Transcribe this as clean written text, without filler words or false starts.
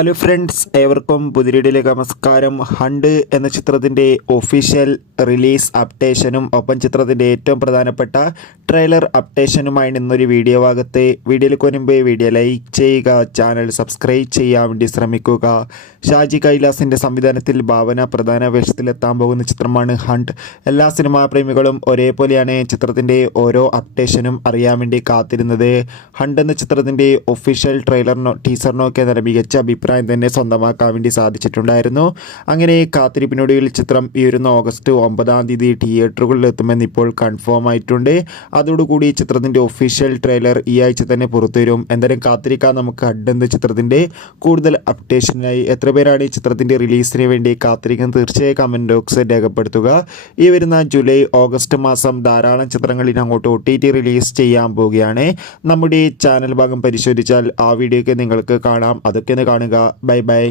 Hello friends, ഏവർക്കും പുതിരിയിലേക്ക് നമസ്കാരം. Hunt എന്ന ചിത്രത്തിൻ്റെ ഒഫീഷ്യൽ റിലീസ് അപ്ഡേഷനും ഒപ്പം ചിത്രത്തിൻ്റെ ഏറ്റവും പ്രധാനപ്പെട്ട ട്രെയിലർ അപ്ഡേഷനുമായി ഇന്നൊരു വീഡിയോ ഭാഗത്ത് വീഡിയോയിലേക്ക് വരുമ്പോൾ വീഡിയോ ലൈക്ക് ചെയ്യുക, ചാനൽ സബ്സ്ക്രൈബ് ചെയ്യാൻ വേണ്ടി ശ്രമിക്കുക. ഷാജി കൈലാസിൻ്റെ സംവിധാനത്തിൽ ഭാവന പ്രധാന വേഷത്തിലെത്താൻ പോകുന്ന ചിത്രമാണ് ഹണ്ട്. എല്ലാ സിനിമാ പ്രേമികളും ഒരേപോലെയാണ് ചിത്രത്തിൻ്റെ ഓരോ അപ്ഡേഷനും അറിയാൻ വേണ്ടി കാത്തിരുന്നത്. ഹണ്ട് എന്ന ചിത്രത്തിൻ്റെ ഒഫീഷ്യൽ ടീസറിനൊക്കെ നല്ല മികച്ച അഭിപ്രായം തന്നെ സ്വന്തമാക്കാൻ വേണ്ടി സാധിച്ചിട്ടുണ്ടായിരുന്നു. അങ്ങനെ കാത്തിരിപ്പിനൊടുവിൽ ചിത്രം ഈ വരുന്ന ഓഗസ്റ്റ് 9 തിയേറ്ററുകളിൽ എത്തുമെന്ന് ഇപ്പോൾ കൺഫേം ആയിട്ടുണ്ട്. അതോടുകൂടി ചിത്രത്തിൻ്റെ ഒഫീഷ്യൽ ട്രെയിലർ ഈ ആഴ്ച തന്നെ പുറത്തുവരും. എന്തായാലും കാത്തിരിക്കാൻ നമുക്ക് ഹണ്ട് എന്ന ചിത്രത്തിൻ്റെ കൂടുതൽ അപ്ഡേഷനായി. എത്ര പേരാണ് ഈ ചിത്രത്തിൻ്റെ റിലീസിന് വേണ്ടി കാത്തിരിക്കുന്നത്? തീർച്ചയായും കമൻറ്റ് ബോക്സിൽ രേഖപ്പെടുത്തുക. ഈ വരുന്ന ജൂലൈ ഓഗസ്റ്റ് മാസം ധാരാളം ചിത്രങ്ങൾ ഇനി അങ്ങോട്ട് OTT റിലീസ് ചെയ്യാൻ പോവുകയാണ്. നമ്മുടെ ചാനൽ ഭാഗം പരിശോധിച്ചാൽ ആ വീഡിയോ ഒക്കെ നിങ്ങൾക്ക് കാണാം. അതൊക്കെ ഒന്ന് കാണുക. Bye bye.